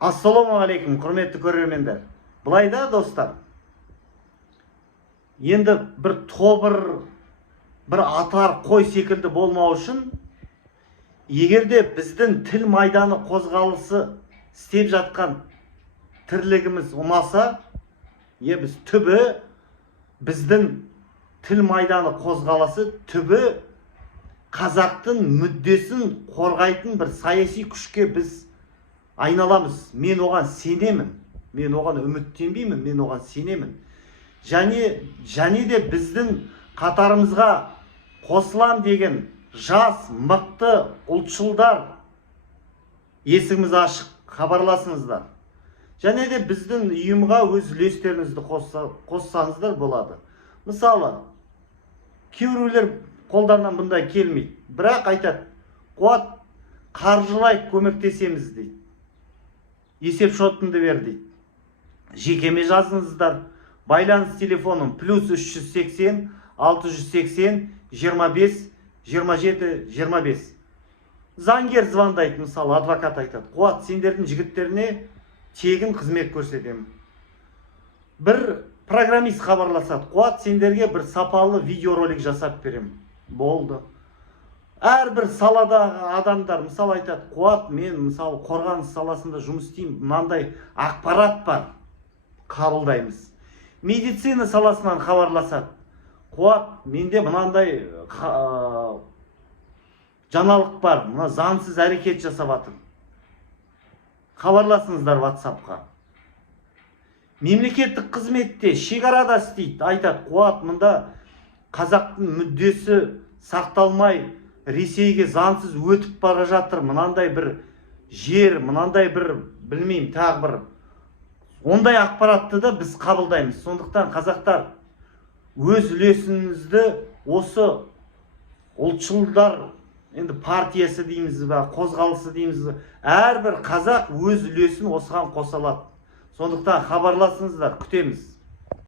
Ассалаумағалейкум, құрметті көрермендер. Былай да, достар, енді бір тобыр, бір атар қой секілді болмау үшін, егерде біздің тіл майданы қозғалысы істеп жатқан тірлігіміз ұнаса, біз түбі біздің тіл майданы қозғалысы түбі қазақтың мүддесін қорғайтын бір саяси күшке біз айналамыз. Мен оған сенемін. Мен оған үміттенбеймін, мен оған сенемін. Және де біздің қатарымызға қосылам деген жас, мықты ұлтшылдар есігіміз ашық, хабарласыңыздар. Және де біздің ұйымға өз үлестеріңізді қоссаңыздар болады. Мысалы, кейбіреулер қолдарынан бұндай келмейді. Бірақ айтады, Қуат, қаржылай көмектесеміз дейді. Есеп шотыңды бер дейді. Жекеме жазыңыздар. Байланыс телефоным +380 680 25 27 25. Заңгер звондайды, мысалы, адвокат айтады, Қуат, сендердің жігіттеріне тегін қызмет көрсетемін. Бір программист хабарласады, Қуат, сендерге бір сапалы видеоролик жасап беремін. Болды. Әрбір саладағы адамдар, мысалы, айтады, Қуат, мен мысалы қорғаныс саласында жұмыс істеймін, мынандай ақпарат бар, қабылдаймыз. Медицина саласынан хабарласады, Қуат, менде мынандай жаңалық бар, мына заңсыз әрекет жасап жатыр. Хабарласыңыздар WhatsApp-қа. Мемлекеттік қызметте шекарада істейді, айтады, Қуат, мында қазақтың мүддесі сақталмай, Ресейге заңсыз өтіп бара жатыр, мынандай бір жер, мынандай бір, білмеймін, тағы бір. Ондай ақпаратты да біз қабылдаймыз. Сондықтан қазақтар, өз үлесіңізді осы ұлтшылдар, енді партиясы дейміз бе, қозғалысы дейміз бе, әрбір қазақ өз үлесін осыған қоса алады. Сондықтан хабарласыңыздар, күтеміз.